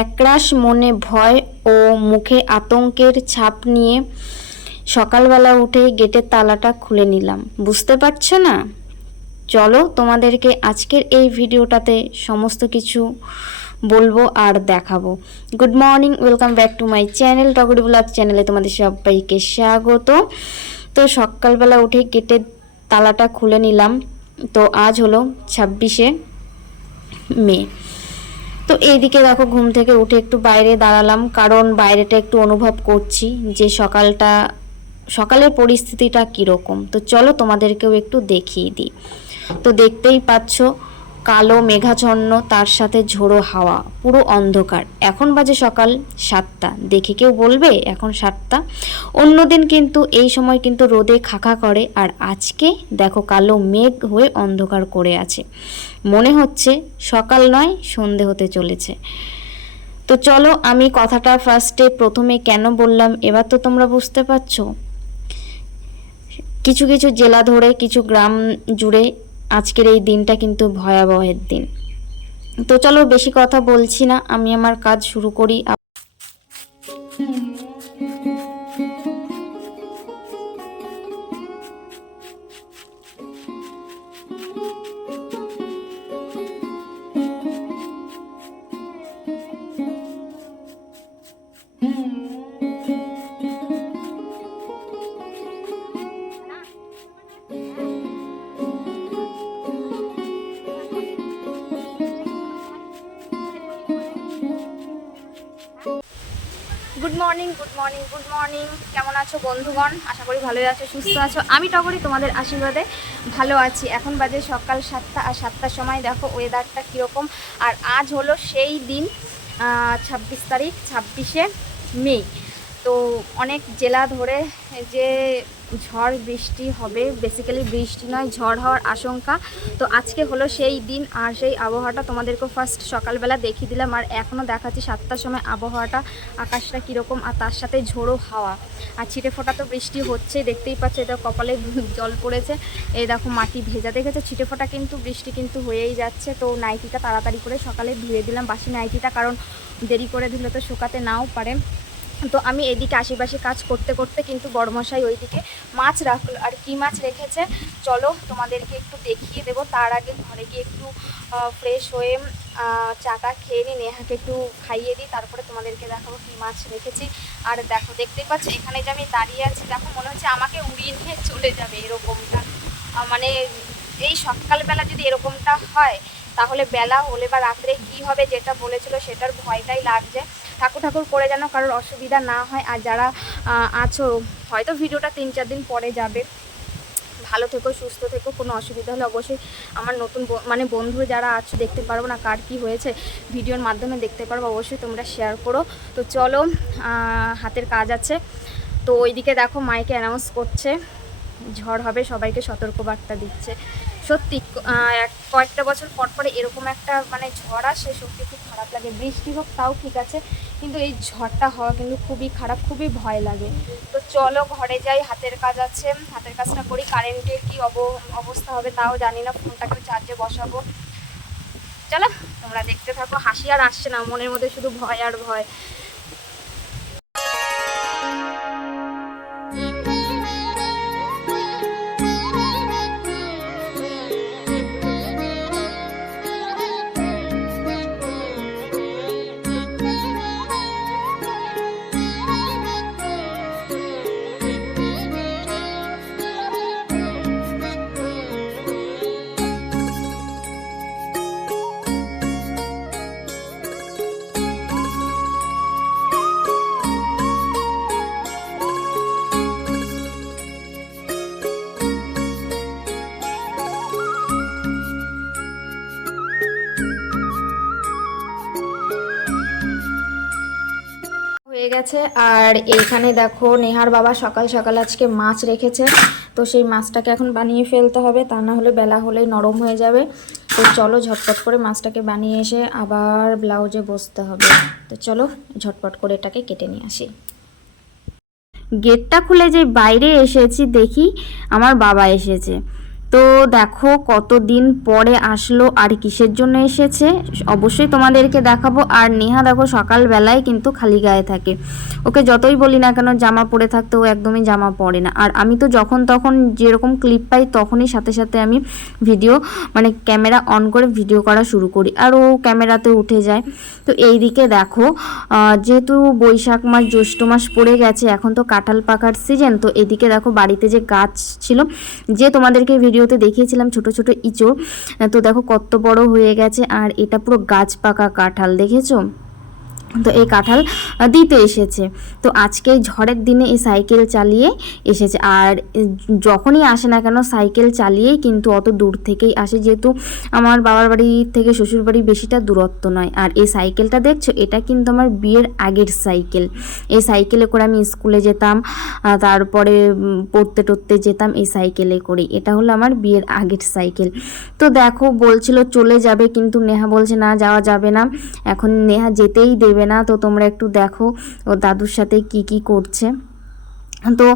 একরাশ মনে ভয় ও মুখে আতঙ্কের ছাপ নিয়ে সকালবেলা উঠে গেটের তালাটা খুলে নিলাম। বুঝতে পারছো না? চলো তোমাদেরকে আজকের এই ভিডিওটাতে সমস্ত কিছু বলবো আর দেখাবো। Good morning, welcome back to my channel Togori blog চ্যানেলে তোমাদের সবাইকে স্বাগত। তো সকালবেলা উঠে গেটের তালাটা খুলে নিলাম। তো আজ হলো 26শে মে। তো এইদিকে দেখো, ঘুম থেকে উঠে একটু বাইরে দাঁড়ালাম, কারণ বাইরেটা একটু অনুভব করছি যে সকালের পরিস্থিতিটা কীরকম। তো চলো তোমাদেরকেও একটু দেখিয়ে দিই। তো দেখতেই পাচ্ছ, কালো মেঘাচ্ছন্ন, তার সাথে ঝোড়ো হাওয়া, পুরো অন্ধকার। এখন বাজে সকাল 7টা। দেখে কেউ বলবে এখন 7টা? অন্যদিন কিন্তু এই সময় কিন্তু রোদে খাখা করে, আর আজকে দেখো কালো মেঘ হয়ে অন্ধকার করে আছে। মনে হচ্ছে সকাল নয়, সন্ধে হতে চলেছে। তো চলো, আমি কথাটা প্রথমে কেন বললাম এবার তো তোমরা বুঝতে পারছো। কিছু কিছু জেলা ধরে, কিছু গ্রাম জুড়ে আজকের এই দিনটা কিন্তু ভয়াবহের দিন। তো চলো, বেশি কথা বলছি না, আমি আমার কাজ শুরু করি। Good morning, good morning, good morning. কেমন আছো বন্ধুগণ? আশা করি ভালোই আছো, সুস্থ আছো। আমি টগরি তোমাদের আশীর্বাদে ভালো আছি। এখন বাজে সকাল 7টা, আর 7টার সময় দেখো ওয়েদারটা কীরকম। আর আজ হলো সেই দিন, 26 তারিখ, 26শে মে। তো অনেক জেলা ধরে যে ঝড় বৃষ্টি হবে, বেসিক্যালি বৃষ্টি নয়, ঝড় হওয়ার আশঙ্কা। তো আজকে হলো সেই দিন, আর সেই আবহাওয়াটা তোমাদেরকে ফার্স্ট সকালবেলা দেখিয়ে দিলাম, আর এখনও দেখাচ্ছি 7টার সময় আবহাওয়াটা, আকাশটা কীরকম, আর তার সাথে ঝোড়ো হাওয়া আর ছিটে ফোটা। তো বৃষ্টি হচ্ছে, দেখতেই পাচ্ছ, এটা কপালে জল পড়েছে, এই দেখো মাটি ভেজা দেখেছে। ছিটে ফোটা কিন্তু বৃষ্টি কিন্তু হয়েই যাচ্ছে। তো নাইটিটা তাড়াতাড়ি করে সকালে ধুয়ে দিলাম, বাসি নাইটিটা, কারণ দেরি করে ধুলে তো শুকাতে নাও পারে। তো আমি এদিকে আশেপাশে কাজ করতে করতে কিন্তু বড়মশাই ওইদিকে মাছ রাখলো। আর কি মাছ রেখেছে চলো তোমাদেরকে একটু দেখিয়ে দেবো। তার আগে ঘরে গিয়ে একটু ফ্রেশ হয়ে চাটা খেয়ে নিই, নেহাকে একটু খাইয়ে দিই, তারপরে তোমাদেরকে দেখাবো কী মাছ রেখেছি। আর দেখো, দেখতেই পাচ্ছ এখানে যে আমি দাঁড়িয়ে আছি, দেখো মনে হচ্ছে আমাকে উড়িয়ে নিয়ে চলে যাবে এরকমটা। মানে এই সকালবেলা যদি এরকমটা হয়, তাহলে বেলা হলে বা রাত্রে কি হবে, যেটা বলেছিল সেটার ভয়টাই লাগছে। ঠাকুর ঠাকুর করে যেন কারোর অসুবিধা না হয়। আর যারা আছো, হয়তো ভিডিওটা 3-4 দিন পরে যাবে, ভালো থেকো, সুস্থ থেকো। কোনো অসুবিধা হলে অবশ্যই আমার নতুন মানে বন্ধু যারা আছো, দেখতে পারবো না কার কী হয়েছে, ভিডিওর মাধ্যমে দেখতে পারবো, অবশ্যই তোমরা শেয়ার করো। তো চলো, হাতের কাজ আছে। তো ওইদিকে দেখো মাইকে অ্যানাউন্স করছে ঝড় হবে, সবাইকে সতর্কবার্তা দিচ্ছে। সত্যি কয়েকটা বছর পর পরে এরকম একটা মানে ঝড় আসে, সত্যি খুব খারাপ লাগে। বৃষ্টি হোক তাও ঠিক আছে, কিন্তু এই ঝড়টা হওয়া কিন্তু খুবই খারাপ, খুবই ভয় লাগে। তো চলো ঘরে যাই, হাতের কাজ আছে, হাতের কাজটা করি। কারেন্টের কী অবস্থা হবে তাও জানি না, ফোনটাকে চার্জে বসাবো। চলো তোমরা দেখতে থাকো। হাসি আর আসছে না, মনের মধ্যে শুধু ভয় আর ভয়। হয়ে গেছে। আর এইখানে দেখো নেহার বাবা সকাল সকাল আজকে মাছ রেখেছে, তো সেই মাছটাকে এখন বানিয়ে ফেলতে হবে, তা না হলে বেলা হলেই নরম হয়ে যাবে। তো চলো ঝটপট করে মাছটাকে বানিয়ে এসে আবার ব্লাউজে বসতে হবে। তো চলো ঝটপট করে এটাকে কেটে নিয়ে আসি। গেটটা খুলে যে বাইরে এসেছি, দেখি আমার বাবা এসেছে। তো দেখো কতদিন পরে আসলো আর কিসের জন্য এসেছে অবশ্যই তোমাদেরকে দেখাবো। আর নেহা দেখো সকালবেলায় কিন্তু খালি গায়ে থাকে, ওকে যতই বলি না কেন জামা পরে থাকতে ও একদমই জামা পরে না। আর আমি তো যখন তখন যেরকম ক্লিপ পাই তখনই সাথে সাথে আমি ভিডিও মানে ক্যামেরা অন করে ভিডিও করা শুরু করি, আর ও ক্যামেরাতে উঠে যায়। তো এই দিকে দেখো যেহেতু বৈশাখ মাস জ্যৈষ্ঠ মাস পড়ে গেছে, এখন তো কাঁঠাল পাকার সিজন। তো এদিকে দেখো বাড়িতে যে গাছ ছিল, যে তোমাদেরকে ভিডিওতে দেখিয়েছিলাম ছোট ছোট ইঁচড়, তো দেখো কত বড় হয়ে গেছে। আর এটা পুরো গাছ পাকা কাঁঠাল, দেখেছো? তো এই কাঁঠাল দিতে এসেছে। তো আজকে ঝড়ের দিনে এই সাইকেল চালিয়ে এসেছে। আর যখনই আসে না কেন সাইকেল চালিয়েই কিন্তু অত দূর থেকেই আসে, যেহেতু আমার বাবার বাড়ি থেকে শ্বশুর বাড়ি বেশিটা দূরত্ব নয়। আর এই সাইকেলটা দেখছো, এটা কিন্তু আমার বিয়ের আগের সাইকেল। এই সাইকেলে করে আমি স্কুলে যেতাম, তারপরে পড়তে টড়তে যেতাম এই সাইকেলে করে। এটা হলো আমার বিয়ের আগের সাইকেল। তো দেখো বলছিল চলে যাবে, কিন্তু নেহা বলছে না যাওয়া যাবে না, এখন নেহা যেতেই দেবে না। তো তোমরা একটু দেখো ও দাদুর সাথে কি কি করছে। তো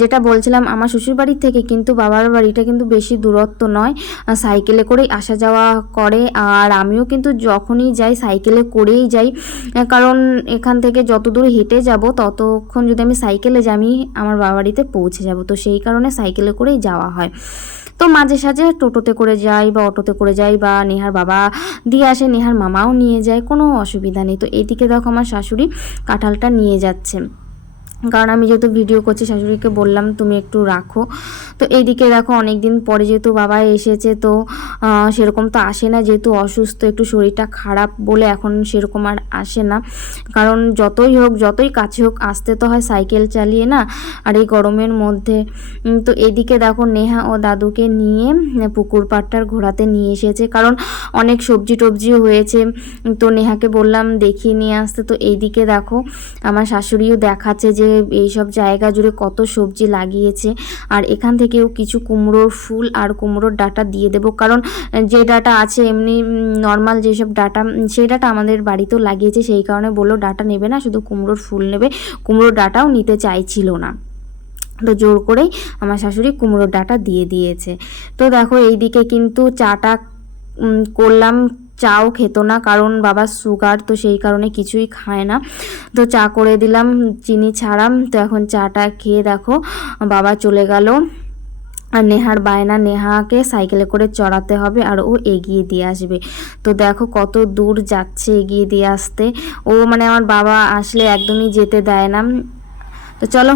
যেটা বলছিলাম, আমার শ্বশুরবাড়ির থেকে কিন্তু বাবার বাড়িটা কিন্তু বেশি দূরত্ব নয়, সাইকেলে করেই আসা যাওয়া করে। আর আমিও কিন্তু যখনই যাই সাইকেলে করেই যাই, কারণ এখান থেকে যত দূর হেঁটে যাব ততক্ষণ যদি আমি সাইকেলে যাই আমি আমার বাবার বাড়িতে পৌঁছে যাব। তো সেই কারণে সাইকেলে করেই যাওয়া হয়। তো মাঝে সাঝে টোটোতে করে যাই বা অটোতে করে যাই, বা নেহার বাবা দিয়ে আসে, নেহার মামাও নিয়ে যায়, কোনো অসুবিধা নেই। তো এইদিকে দেখো আমার শাশুড়ি কাঁঠালটা নিয়ে যাচ্ছে, কারণ আমি যেহেতু ভিডিও করছি শাশুড়িকে বললাম তুমি একটু রাখো। তো এইদিকে দেখো অনেক দিন পরে যেহেতু বাবা এসেছে, তো সেরকম তো আসে না, যেহেতু অসুস্থ একটু শরীরটা খারাপ বলে এখন সেরকম আর আসে না। কারণ যতই হোক যতই কাছে হোক আসতে তো হয় সাইকেল চালিয়ে না, আর এই গরমের মধ্যে। তো এইদিকে দেখো নেহা ও দাদুকে নিয়ে পুকুর পাড়টার ঘোরাতে নিয়ে এসেছে, কারণ অনেক সবজি টবজিও হয়েছে। তো নেহাকে বললাম দেখিয়ে নিয়ে আসতে। তো এইদিকে দেখো আমার শাশুড়িও দেখাচ্ছে যে এইসব জায়গা জুড়ে কত সবজি লাগিয়েছে। আর এখান থেকেও কিছু কুমড়োর ফুল আর কুমড়োর ডাঁটা দিয়ে দেবো, কারণ যে ডাঁটা আছে এমনি নর্মাল যেসব ডাঁটা, সেই ডাঁটা আমাদের বাড়িতেও লাগিয়েছে, সেই কারণে বললো ডাঁটা নেবে না, শুধু কুমড়োর ফুল নেবে। কুমড়োর ডাঁটাও নিতে চাইছিল না, তো জোর করেই আমার শাশুড়ি কুমড়োর ডাঁটা দিয়ে দিয়েছে। তো দেখো এইদিকে কিন্তু চাটা করলাম, চাও খেত না, কারণ বাবার সুগার, তো সেই কারণে কিছুই খায় না। তো চা করে দিলাম চিনি ছাড়াম। তো এখন চাটা খেয়ে দেখো বাবা চলে গেল। আর নেহার বায়না, নেহাকে সাইকেলে করে চড়াতে হবে আর ও এগিয়ে দিয়ে আসবে। তো দেখো কত দূর যাচ্ছে এগিয়ে দিয়ে আসতে, ও মানে আমার বাবা আসলে একদমই যেতে দেয় না। তো চলো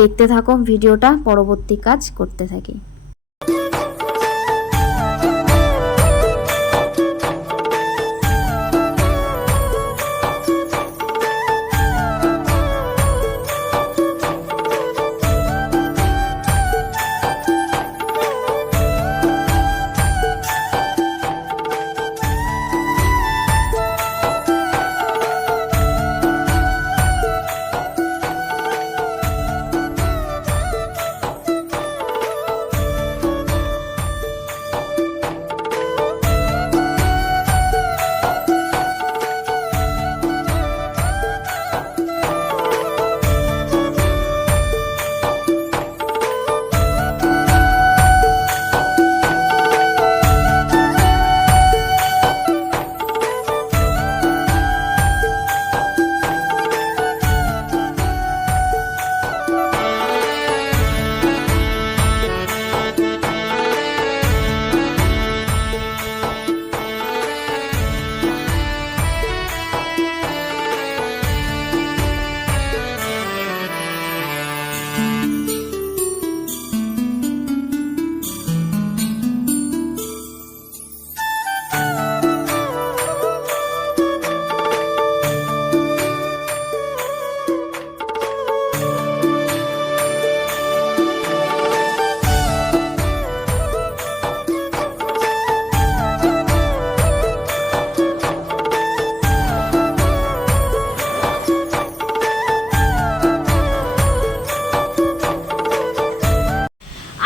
দেখতে থাকো ভিডিওটা, পরবর্তী কাজ করতে থাকি।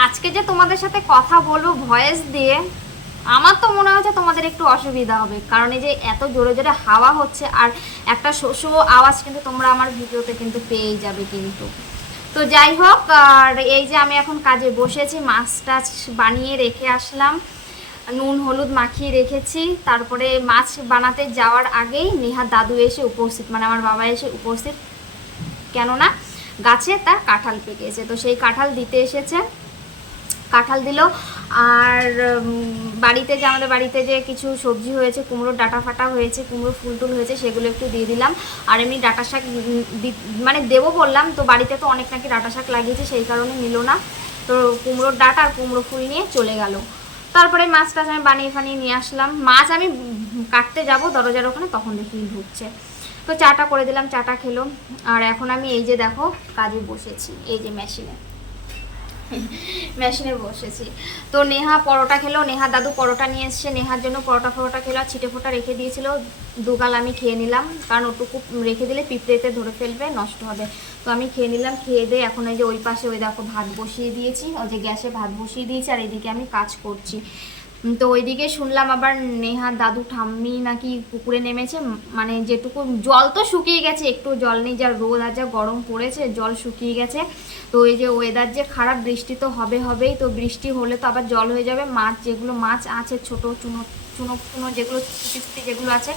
আজকে যে তোমাদের সাথে কথা বলবো ভয়েস দিয়ে, আমার তো মনে হচ্ছে তোমাদের একটু অসুবিধা হবে, কারণ এই যে এত জোরে জোরে হাওয়া হচ্ছে আর একটা শো শো আওয়াজ কিন্তু তোমরা আমার ভিডিওতে কিন্তু পেয়েই যাবে কিন্তু। তো যাই হোক, আর এই যে আমি এখন কাজে বসেছি, মাছ টাছ বানিয়ে রেখে আসলাম, নুন হলুদ মাখিয়ে রেখেছি। তারপরে মাছ বানাতে যাওয়ার আগেই নেহার দাদু এসে উপস্থিত, মানে আমার বাবা এসে উপস্থিত, কেননা গাছে তার কাঁঠাল পেকেছে, তো সেই কাঁঠাল দিতে এসেছে, কাঁঠাল দিল। আর বাড়িতে যে আমাদের বাড়িতে যে কিছু সবজি হয়েছে, কুমড়োর ডাঁটা ফাটা হয়েছে, কুমড়ো ফুল টুল হয়েছে, সেগুলো একটু দিয়ে দিলাম। আর এমনি ডাঁটা শাক মানে দেবো বললাম, তো বাড়িতে তো অনেক নাকি ডাঁটা শাক লাগিয়েছে, সেই কারণে নিল না, তো কুমড়োর ডাঁটা আর কুমড়ো ফুল নিয়ে চলে গেল। তারপরে মাছটা আমি বানিয়ে নিয়ে আসলাম। মাছ আমি কাটতে যাব দরজার ওখানে, তখন দেখি ঢুকছে, তো চাটা করে দিলাম, চাটা খেলো। আর এখন আমি এই যে দেখো কাজে বসেছি, এই যে মেশিনে বসেছি। তো নেহা পরোটা খেলো, নেহা দাদু পরোটা নিয়ে এসছে, নেহার জন্য পরোটা খেলো, আর ছিটে ফোটা রেখে দিয়েছিল, দুগাল আমি খেয়ে নিলাম, কারণ ওটুকু রেখে দিলে পিঁপড়েতে ধরে ফেলবে, নষ্ট হবে। তো আমি খেয়ে নিলাম, খেয়ে দিয়ে এখন এই যে ওই পাশে ওই দেখো ভাত বসিয়ে দিয়েছি, ওই যে গ্যাসে ভাত বসিয়ে দিয়েছি, আর এদিকে আমি কাজ করছি। তো ওইদিকে শুনলাম আবার নেহার দাদু ঠাম্মি নাকি পুকুরে নেমেছে, মানে যেটুকু জল তো শুকিয়ে গেছে, একটু জল নেই, যা রোদ আর যা গরম পড়েছে, জল শুকিয়ে গেছে। তো এই যে ওয়েদার যে খারাপ, বৃষ্টি তো হবেই, তো বৃষ্টি হলে তো আবার জল হয়ে যাবে, যেগুলো মাছ আছে ছোটো চুনো যেগুলো ছুটি যেগুলো আছে,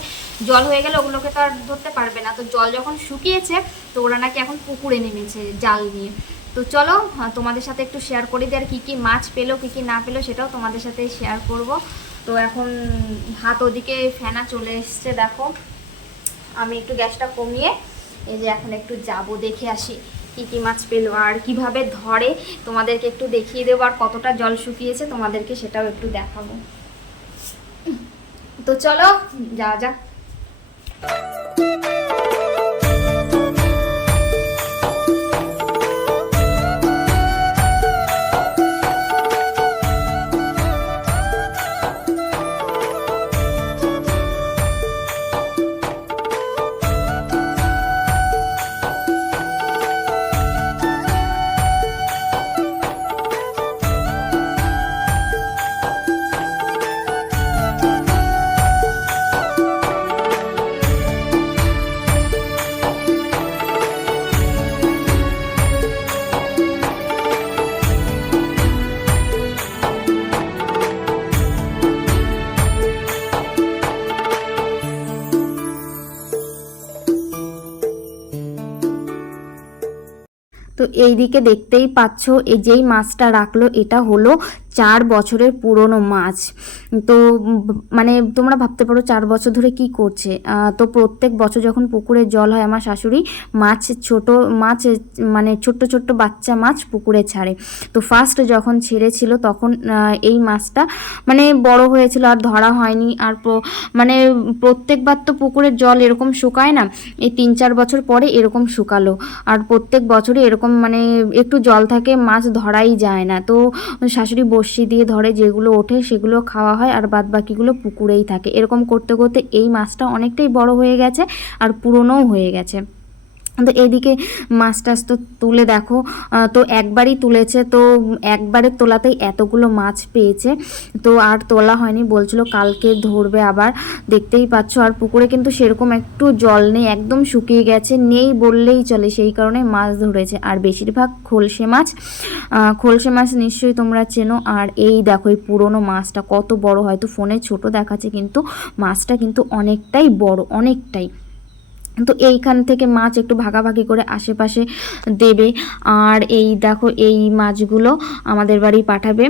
জল হয়ে গেলে ওগুলোকে তো আর ধরতে পারবে না। তো জল যখন শুকিয়েছে, তো ওরা নাকি এখন পুকুরে নেমেছে জাল নিয়ে। তো চলো তোমাদের সাথে একটু শেয়ার করি যে আর কী কী মাছ পেলো, কী কী না পেলো, সেটাও তোমাদের সাথে শেয়ার করব। তো এখন ভাত ওদিকে ফেনা চলে এসছে, দেখো আমি একটু গ্যাসটা কমিয়ে এই যে এখন একটু যাব, দেখে আসি কী কী মাছ পেলো আর কিভাবে ধরে, তোমাদেরকে একটু দেখিয়ে দেবো, আর কতটা জল শুকিয়েছে তোমাদেরকে সেটাও একটু দেখাবো। তো চলো যাওয়া যাক। তো এইদিকে দেখতেই পাচ্ছ, এই যেই মাছটা রাখলো এটা হলো 4 বছরের পুরনো মাছ। তো মানে তোমরা ভাবতে পারো 4 বছর ধরে কি করছে। তো প্রত্যেক বছর যখন পুকুরে জল হয়, আমার শাশুড়ি ছোট মাছ মানে ছোট্ট বাচ্চা মাছ পুকুরে ছাড়ে। তো ফার্স্ট যখন ছেড়েছিল তখন এই মাছটা মানে বড় হয়েছিল, আর ধরা হয়নি। আর মানে প্রত্যেকবার তো পুকুরের জল এরকম শুকায় না, এই 3-4 বছর পরে এরকম শুকালো। আর প্রত্যেক বছরই এরকম মানে একটু জল থাকে, মাছ ধরাই যায় না। তো শাশুড়ি বড়শি দিয়ে ধরে, যেগুলো ওঠে সেগুলো খাওয়া হয়, আর বাদ বাকিগুলো পুকুরেই থাকে। এরকম করতে করতে এই মাছটা অনেকটাই বড় হয়ে গেছে আর পুরনোও হয়ে গেছে। তো এদিকে মাছ টাছ তো তুলে দেখো, তো একবারই তুলেছে, তো একবারে তোলাতেই এতগুলো মাছ পেয়েছে। তো আর তোলা হয়নি, বলছিল কালকে ধরবে আবার, দেখতেই পাচ্ছ। আর পুকুরে কিন্তু সেরকম একটু জল নেই, একদম শুকিয়ে গেছে, নেই বললেই চলে, সেই কারণে মাছ ধরেছে। আর বেশিরভাগ খোলসে মাছ নিশ্চয়ই তোমরা চেনো। আর এই দেখো এই পুরনো মাছটা কত বড়, হয়তো ফোনে ছোট দেখাচ্ছে, কিন্তু মাছটা কিন্তু অনেকটাই বড়, অনেকটাই। তো এইখান থেকে মাছ একটু ভাগাভাগি করে আশেপাশে দেবে। আর এই দেখো এই মাছগুলো আমাদের বাড়ি পাঠাবে,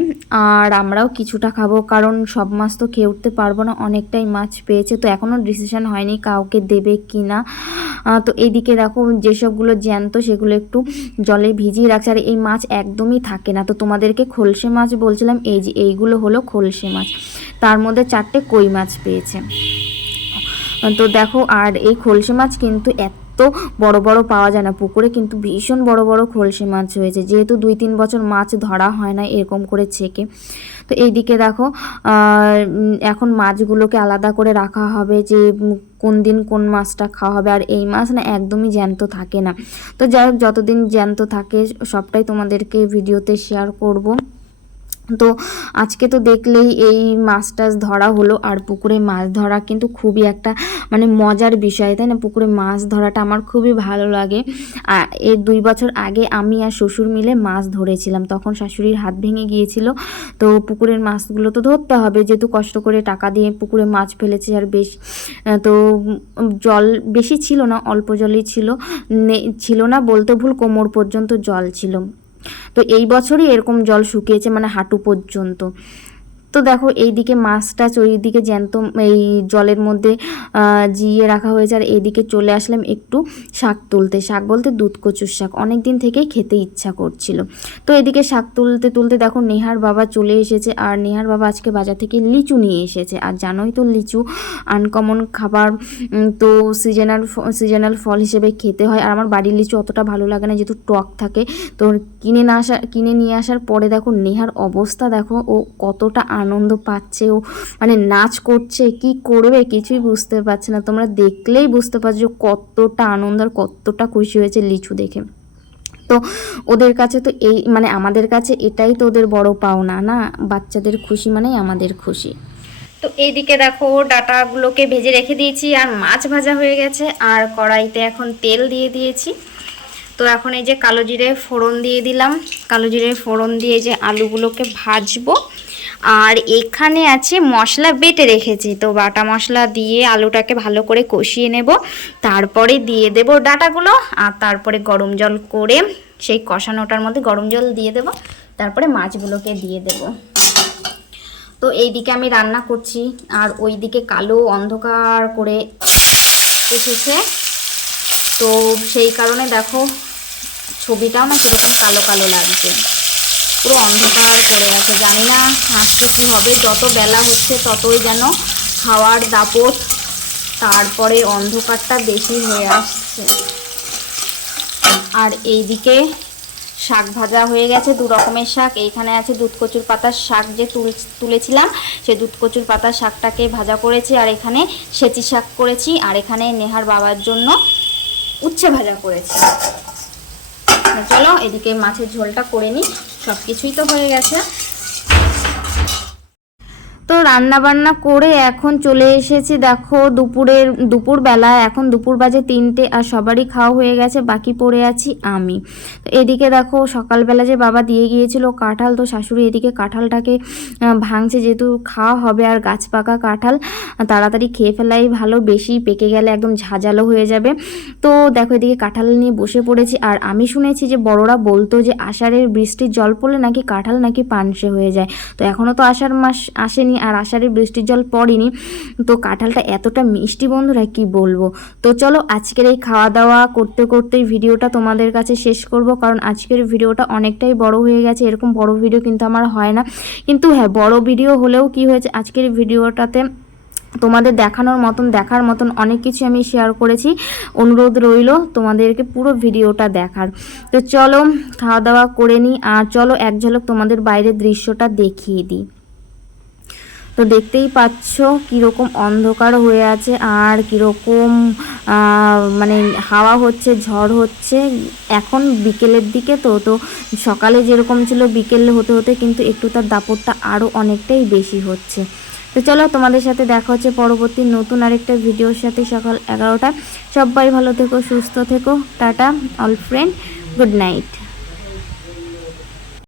আর আমরাও কিছুটা খাবো, কারণ সব মাছ তো খেয়ে উঠতে পারবো না, অনেকটাই মাছ পেয়েছে। তো এখনও ডিসিশন হয়নি কাউকে দেবে কি না। তো এইদিকে দেখো যেসবগুলো জ্যান্ত সেগুলো একটু জলে ভিজিয়ে রাখছে। আর এই মাছ একদমই থাকে না। তো তোমাদেরকে খোলসে মাছ বলছিলাম, এই যে এইগুলো হলো খোলসে মাছ, তার মধ্যে 4টে কই মাছ পেয়েছে। তো দেখো, আর এই খোলসে মাছ কিন্তু এত বড় বড় পাওয়া যায় না, পুকুরে কিন্তু ভীষণ বড় বড় খোলসে মাছ হয়েছে, যেহেতু 2-3 বছর মাছ ধরা হয় না এরকম করে ছেঁকে। তো এইদিকে দেখো এখন মাছগুলোকে আলাদা করে রাখা হবে, যে কোন দিন কোন মাছটা খাওয়া হবে। আর এই মাছ না একদমই জ্যান্ত থাকে না। তো যাই হোক, যতদিন জ্যান্ত থাকে সবটাই তোমাদেরকে ভিডিওতে শেয়ার করব। তো আজকে তো দেখলেই এই মাছ টাছ ধরা হলো। আর পুকুরে মাছ ধরা কিন্তু খুবই একটা মানে মজার বিষয়, তাই না? পুকুরে মাছ ধরাটা আমার খুবই ভালো লাগে। এর 2 বছর আগে আমি আর শ্বশুর মিলে মাছ ধরেছিলাম, তখন শাশুড়ির হাত ভেঙে গিয়েছিল। তো পুকুরের মাছগুলো তো ধরতে হবে, যেহেতু কষ্ট করে টাকা দিয়ে পুকুরে মাছ ফেলেছে। আর বেশ তো জল বেশি ছিল না, অল্প জলই ছিল, ছিল না বলতে ভুল, কোমর পর্যন্ত জল ছিল। তো এই বছরই এরকম জল শুকিয়েছে, মানে হাঁটু পর্যন্ত। তো দেখো এইদিকে মাছ টাছ, ওইদিকে জ্যান্ত এই জলের মধ্যে জিয়ে রাখা হয়েছে। আর এইদিকে চলে আসলাম একটু শাক তুলতে। শাক বলতে দুধ কচুর শাক, অনেক দিন থেকেই খেতে ইচ্ছা করছিল। তো এদিকে শাক তুলতে তুলতে দেখো নেহার বাবা চলে এসেছে। আর নেহার বাবা আজকে বাজার থেকে লিচু নিয়ে এসেছে। আর জানোই তো লিচু আনকমন খাবার, তো সিজনাল ফল হিসেবে খেতে হয়। আর আমার বাড়ির লিচু অতটা ভালো লাগে না, যেহেতু টক থাকে। তো কিনে নিয়ে আসার পরে দেখো নেহার অবস্থা দেখো, ও কতটা আনন্দ পাচ্ছে, ও মানে নাচ করছে, কি করবে কিছুই বুঝতে পারছে না। তোমরা দেখলেই বুঝতে পারছো কতটা আনন্দ আর কতটা খুশি হয়েছে লিচু দেখে। তো ওদের কাছে তো এই মানে আমাদের কাছে এটাই তো ওদের বড় পাওনা না, বাচ্চাদের খুশি মানেই আমাদের খুশি। তো এইদিকে দেখো ডাটাগুলোকে ভেজে রেখে দিয়েছি, আর মাছ ভাজা হয়ে গেছে। আর কড়াইতে এখন তেল দিয়ে দিয়েছি। তো এখন এই যে কালো জিরে ফোড়ন দিয়ে দিলাম। কালো জিরে ফোড়ন দিয়ে যে আলুগুলোকে ভাজবো। আর এখানে আছে মশলা বেটে রেখেছি, তো বাটা মশলা দিয়ে আলুটাকে ভালো করে কষিয়ে নেব। তারপরে দিয়ে দেব ডাটাগুলো, আর তারপরে গরম জল করে সেই কষানোটার মধ্যে গরম জল দিয়ে দেব। তারপরে মাছগুলোকে দিয়ে দেব। তো এইদিকে আমি রান্না করছি, আর ওইদিকে কালো অন্ধকার করে এসেছে। তো সেই কারণে দেখো ছবিটাও না কীরকম কালো কালো লাগছে, পুরো অন্ধকার করে আছে। জানি না আজকে কী হবে, যত বেলা হচ্ছে ততই যেন হাওয়ার দাপট, তারপরে অন্ধকারটা বেশি হয়ে আসছে। আর এইদিকে শাক ভাজা হয়ে গেছে, 2 রকমের শাক। এইখানে আছে দুধ কচুর পাতার শাক, যে তুলেছিলাম সেই দুধ কচুর পাতার শাকটাকে ভাজা করেছি। আর এখানে সেচি শাক করেছি। আর এখানে নেহার বাবার জন্য উচ্ছে ভাজা করেছি। চলো এদিকে মাছের ঝোলটা করে নিই, সব কিছুই তো হয়ে গেছে। তো রান্না বান্না করে এখন চলে এসেছি দেখো দুপুরবেলা। এখন দুপুর বাজে 3টে, আর সবারই খাওয়া হয়ে গেছে, বাকি পড়ে আছি আমি। তো এদিকে দেখো সকালবেলা যে বাবা দিয়ে গিয়েছিল কাঁঠাল, তো শাশুড়ি এদিকে কাঁঠালটাকে ভাঙছে, যেহেতু খাওয়া হবে। আর গাছ পাকা কাঁঠাল তাড়াতাড়ি খেয়ে ফেলাই ভালো, বেশি পেকে গেলে একদম ঝাঁঝালো হয়ে যাবে। তো দেখো এদিকে কাঁঠাল নিয়ে বসে পড়েছি। আর আমি শুনেছি যে বড়রা বলতো যে আষাঢ়ের বৃষ্টির জল পড়লে নাকি কাঁঠাল নাকি পানসে হয়ে যায়। তো এখনও তো আষাঢ় মাস আসেনি, আর আষাঢ়ে বৃষ্টির জল পড়েনি। তো কাঁঠালটা এতটা মিষ্টি বন্ধুরা কি বলবো। তো চলো আজকের এই খাওয়া দাওয়া করতে করতেই ভিডিওটা তোমাদের কাছে শেষ করব, কারণ আজকের ভিডিওটা অনেকটাই বড় হয়ে গেছে। এরকম বড় ভিডিও কিন্তু আমার হয় না, কিন্তু হ্যাঁ বড় ভিডিও হলেও কি হয়েছে, আজকের ভিডিওটাতে তোমাদের দেখার মতন অনেক কিছু আমি শেয়ার করেছি। অনুরোধ রইল তোমাদেরকে পুরো ভিডিওটা দেখার। তো চলো খাওয়া দাওয়া করে নিই, আর চলো এক ঝলক তোমাদের বাইরের দৃশ্যটা দেখিয়ে দিই। তো দেখতেই পাচ্ছ কীরকম অন্ধকার হয়ে আছে, আর কীরকম মানে হাওয়া হচ্ছে, ঝড় হচ্ছে। এখন বিকেলের দিকে তো তো সকালে যেরকম ছিল বিকেল হতে হতে কিন্তু একটু তার দাপটটা আরও অনেকটাই বেশি হচ্ছে। তো চলো তোমাদের সাথে দেখা হচ্ছে পরবর্তী নতুন আরেকটা ভিডিওর সাথে সকাল 11টায়। সবাই ভালো থেকো, সুস্থ থেকো, tata all friend, good night.